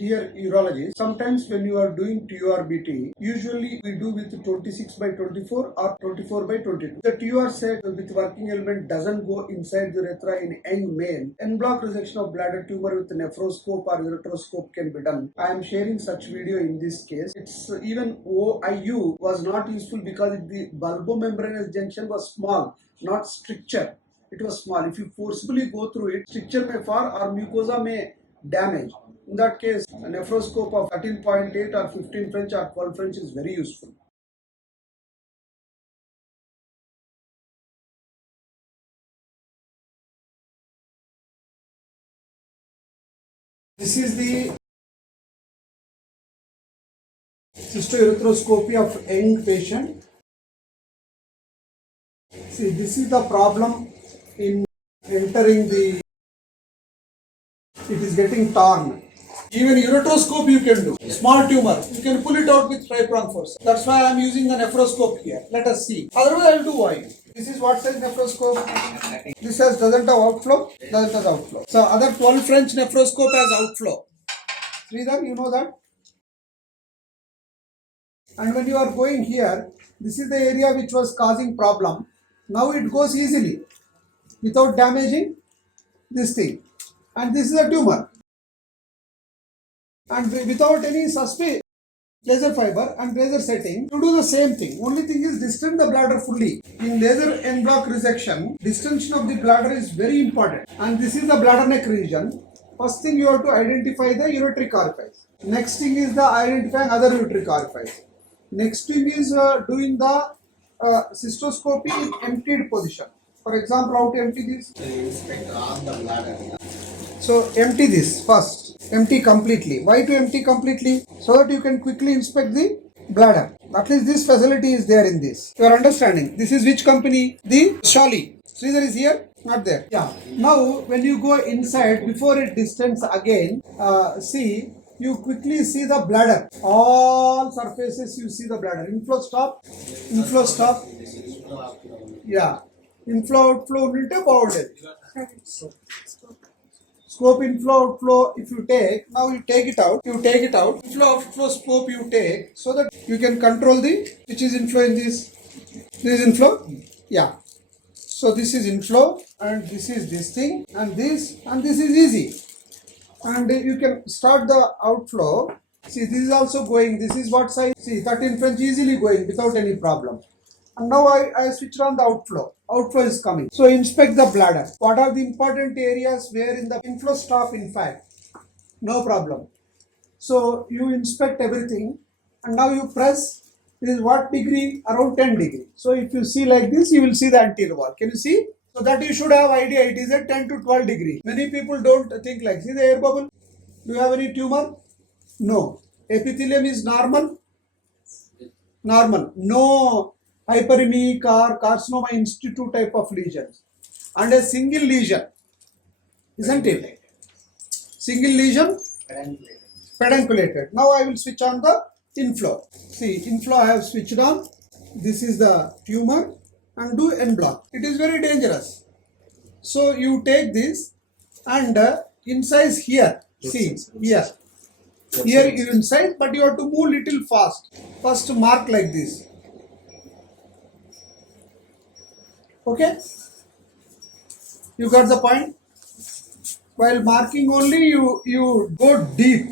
Dear urologist, sometimes when you are doing TURBT, usually we do with 26 by 24 or 24 by 22. The TUR set with working element doesn't go inside the urethra in young male. En bloc resection of bladder tumor with nephroscope or uretroscope can be done. I am sharing such video in this case. It's even OIU was not useful because the bulbomembranous junction was small, not stricture. It was small. If you forcibly go through it, stricture may fall or mucosa may damage. In that case, a nephroscope of 13.8 or 15 French or 12 French is very useful. This is the cystourethropscopy of young patient. See, this is the problem in entering the, it is getting torn. Even uretroscope you can do. Small tumor, you can pull it out with tri-prong force. That's why I am using the nephroscope here. Let us see. Otherwise I will do IU. This is what size nephroscope? This doesn't have outflow, doesn't have outflow. So other 12 French nephroscope has outflow. Sridhar, you know that? And when you are going here, this is the area which was causing problem. Now it goes easily without damaging this thing. And this is a tumor. And without any suspicion, laser fiber and laser setting, to do the same thing. Only thing is distend the bladder fully. In laser en bloc resection, distension of the bladder is very important. And this is the bladder neck region. First thing you have to identify the ureteric orifice. Next thing is the identifying other ureteric orifice. Next thing is doing the cystoscopy in emptied position. For example, how to empty this? Inspect on the bladder. So empty this first. Empty completely. Why to empty completely? So that you can quickly inspect the bladder. At least this facility is there in this. You are understanding? This is which company? The Shali. Sridhar is here? Not there. Yeah. Now when you go inside, before it distends again, see, you quickly see the bladder. All surfaces you see the bladder. Inflow stop. Inflow stop. Yeah. Inflow outflow unite bounded. Scope inflow outflow, if you take, now you take it out, inflow outflow scope you take, so that you can control the, which is inflow in this is inflow, yeah. So this is inflow and this is this thing and this is easy. And you can start the outflow. See, this is also going, this is what size, see 13 French easily going without any problem. And now I switch on the outflow. Outflow is coming. So inspect the bladder. What are the important areas where in the inflow stop, in fact? No problem. So you inspect everything and now you press. It is what degree? Around 10 degree. So if you see like this, you will see the anterior wall. Can you see? So that you should have idea. It is at 10 to 12 degree. Many people don't think like, see the air bubble? Do you have any tumor? No. Epithelium is normal? Normal. No hyperemic or carcinoma institute type of lesions, and a single lesion, isn't it? Single lesion, pedunculated. Now I will switch on the inflow. See, inflow I have switched on. This is the tumor and do en bloc. It is very dangerous. So you take this and incise here. See, here. Here you incise, but you have to move little fast. First mark like this. Okay, you got the point? While marking only, you go deep.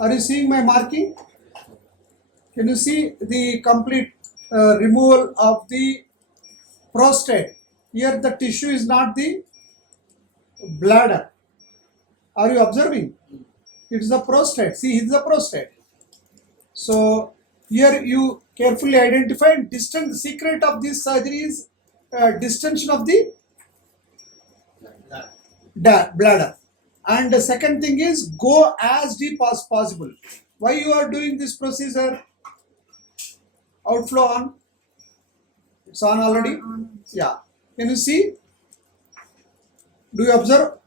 Are you seeing my marking? Can you see the complete removal of the prostate? Here the tissue is not the bladder. Are you observing? It is the prostate. See, it is the prostate. So here you carefully identify and distance. The secret of this surgery is distension of the bladder. And the second thing is go as deep as possible. Why you are doing this procedure? Outflow on? It's on already? Yeah. Can you see? Do you observe?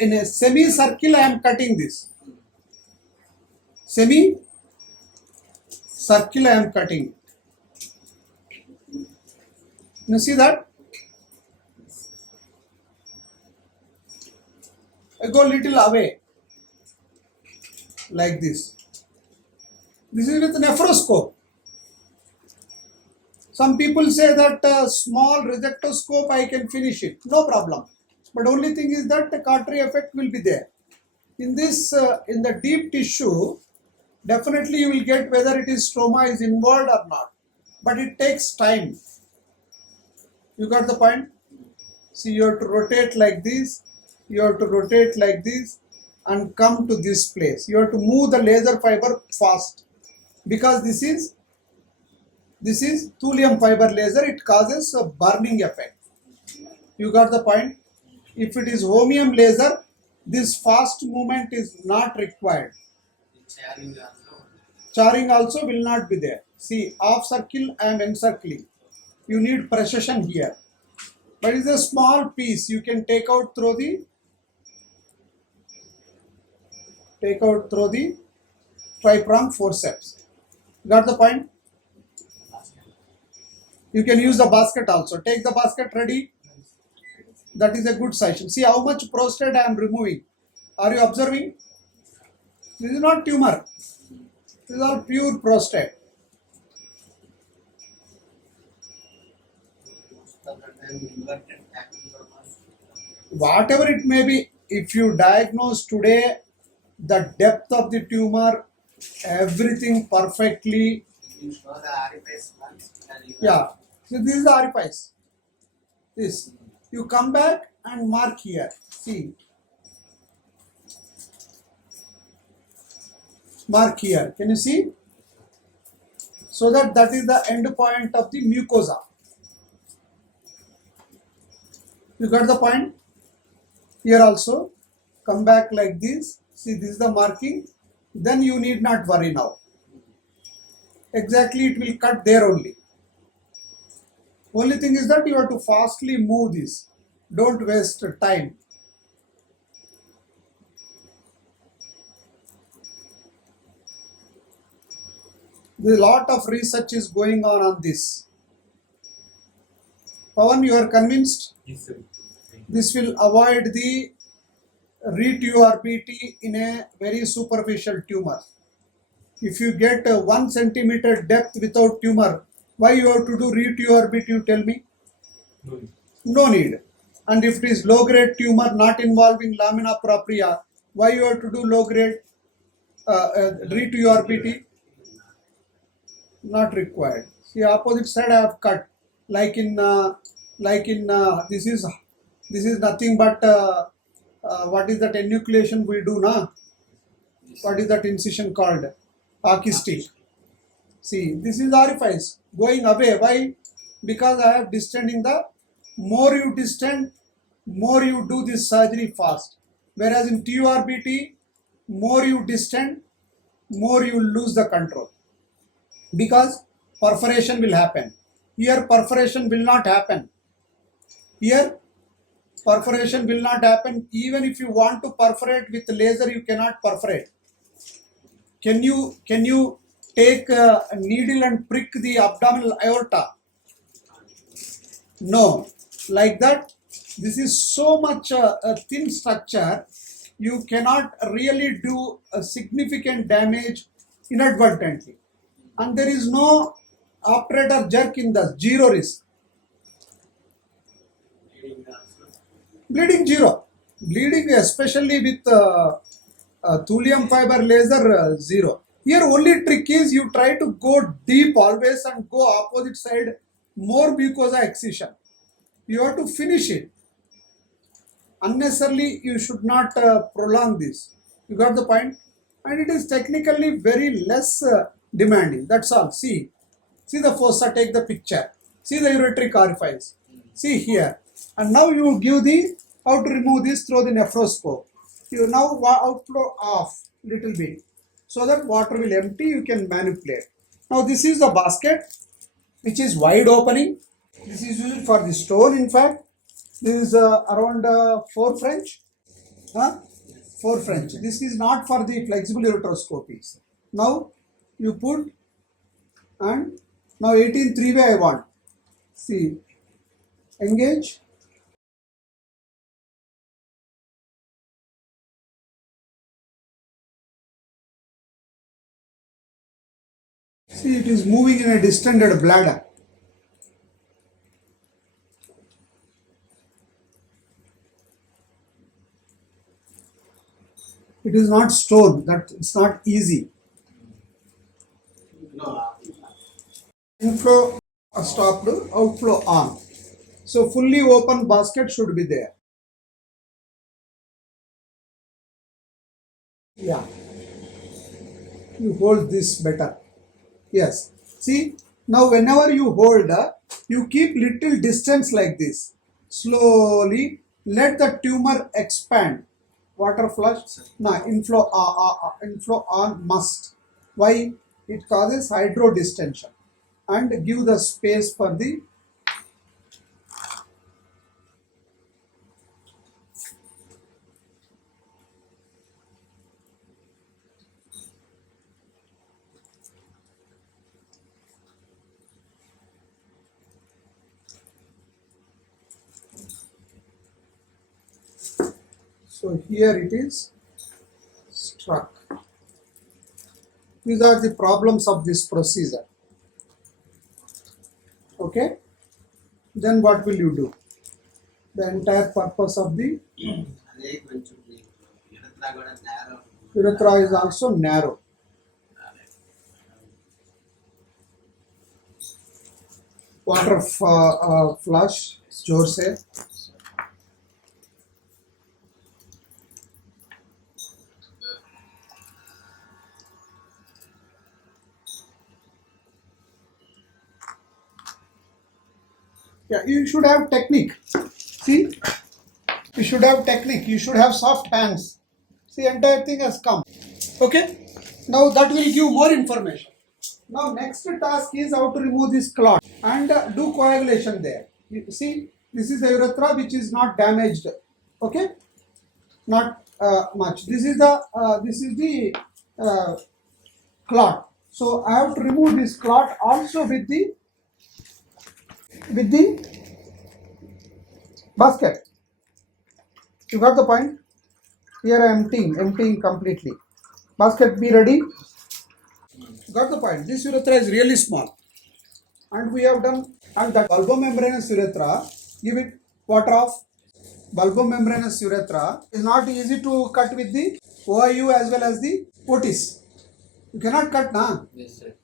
In a semicircle I am cutting this. Semicircle I am cutting. You see that? I go little away. like this. This is with nephroscope. Some people say that small resectoscope I can finish it, no problem. But only thing is that the cautery effect will be there. In this, in the deep tissue, definitely you will get whether it is stroma is involved or not. But it takes time. You got the point? See, you have to rotate like this, you have to rotate like this and come to this place. You have to move the laser fiber fast because this is thulium fiber laser, it causes a burning effect. You got the point? If it is holmium laser, this fast movement is not required. Charring also will not be there. See, half circle I am encircling. You need precision here. But it's a small piece you can take out through the tri-prong forceps. Got the point? You can use the basket also. Take the basket ready. That is a good session. See how much prostate I am removing. Are you observing? This is not tumor. This is all pure prostate. Whatever it may be, if you diagnose today the depth of the tumor, everything perfectly. Yeah. So this is the orifice. This. You come back and mark here. See. Mark here. Can you see? So that is the end point of the mucosa. You got the point? Here also. Come back like this. See, this is the marking. Then you need not worry now. Exactly, it will cut there only. Only thing is that you have to fastly move this. Don't waste time. There is a lot of research is going on this. Pawan, you are convinced? Yes, sir. This will avoid the re-TURBT in a very superficial tumor. If you get 1 centimeter depth without tumor, why you have to do re-TURBT, you tell me? No. No need. And if it is low grade tumor not involving lamina propria, why you have to do low grade re-TURBT? Not required. See, opposite side I have cut. Like in this is nothing but what is that enucleation we do now? What is that incision called? Hockey stick. See, this is orifice going away. Why? Because I have distending the. More you distend, more you do this surgery fast. Whereas in TURBT, more you distend, more you lose the control. Because perforation will happen. Here perforation will not happen. Here perforation will not happen. Even if you want to perforate with laser, you cannot perforate. Can you take a needle and prick the abdominal aorta? No. Like that, this is so much a thin structure, you cannot really do a significant damage inadvertently. And there is no operator jerk in the zero risk. Bleeding zero. Bleeding especially with thulium fiber laser zero. Here only trick is you try to go deep always and go opposite side, more mucosa excision. You have to finish it. Unnecessarily you should not prolong this. You got the point? And it is technically very less demanding. That's all. See the fossa, take the picture. See the ureteric orifice. See here. And now you give the how to remove this through the nephroscope. You now outflow off little bit so that water will empty, you can manipulate. Now this is the basket which is wide opening. This is used for the stone. In fact, this is around 4 French. 4 French. This is not for the flexible ureteroscopy. Now you put and now 18 3-way I want. See, engage. See, it is moving in a distended bladder. It is not stone, that it's not easy. No. Inflow stopped, outflow on. So fully open basket should be there. Yeah. You hold this better. Yes. See, now whenever you hold, you keep little distance like this. Slowly let the tumor expand. Water flush. Now inflow on must. Why? It causes hydrodistension and give the space for the so here it is struck. These are the problems of this procedure. Okay, then what will you do? The entire purpose of the అదే కొంచెం urethra కూడా narrow. urethra is also narrow. Water flush, जोर से. Yeah, you should have technique. See, you should have technique. You should have soft hands. See, entire thing has come. Okay. Now that will give more information. Now next task is how to remove this clot and do coagulation there. You see, this is the urethra which is not damaged. Okay, not much. This is the clot. So I have to remove this clot also with the basket. You got the point? Here I am emptying completely. Basket be ready. Got the point? This urethra is really small, and we have done, and that bulbomembranous urethra, give it water off. Bulbomembranous urethra is not easy to cut with the OIU as well as the Otis. You cannot cut, na? Yes, sir.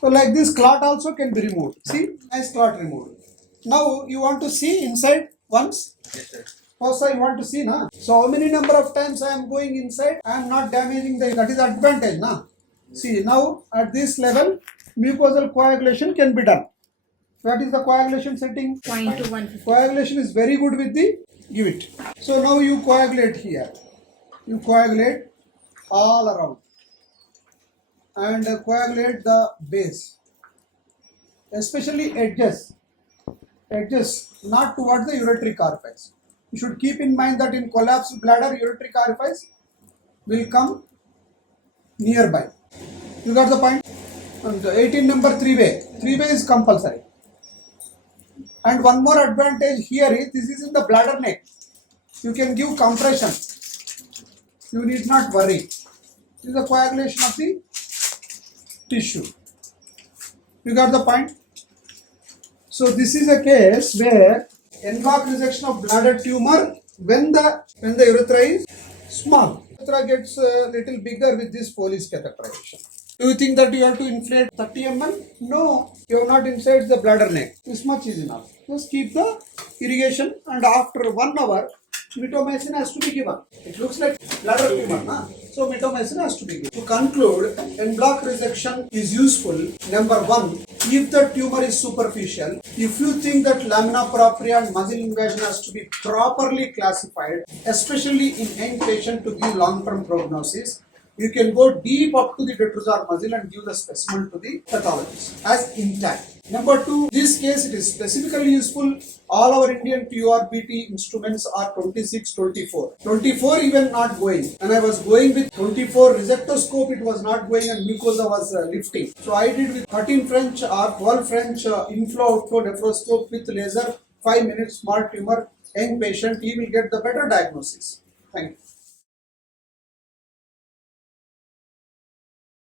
So like this clot also can be removed. See, nice clot removed. Now you want to see inside once. Yes, sir. Also you want to see, na? So how many number of times I am going inside? I am not damaging the. That is advantage, na? See, now at this level, mucosal coagulation can be done. What is the coagulation setting? 0.2 150. Coagulation is very good with the. Give it. So now you coagulate here. You coagulate all around. And coagulate the base, especially edges, not towards the ureteric orifice. You should keep in mind that in collapsed bladder, ureteric orifice will come nearby. You got the point? And 18 number 3-way. 3-way is compulsory. And one more advantage here is this is in the bladder neck. You can give compression. You need not worry. This is the coagulation of the tissue. You got the point? So this is a case where en bloc resection of bladder tumor when the urethra is small. Urethra gets a little bigger with this Foley's catheterization. Do you think that you have to inflate 30 ml? No, you have not inflated the bladder neck. This much is enough. Just keep the irrigation, and after 1 hour, mitomycin has to be given. It looks like bladder tumor, na? So mitomycin has to be given. To conclude, en bloc resection is useful. Number 1, if the tumor is superficial, if you think that lamina propria and muscle invasion has to be properly classified, especially in young patient to give long-term prognosis, you can go deep up to the detrusor muscle and give the specimen to the pathologist as intact. Number 2, this case it is specifically useful. All our Indian TURBT instruments are 26, 24. 24 even not going. And I was going with 24 Resection, it was not going and mucosa was lifting. So I did with 13 French or 12 French inflow outflow nephroscope with laser, 5 minutes, small tumor, young patient, he will get the better diagnosis. Thank you.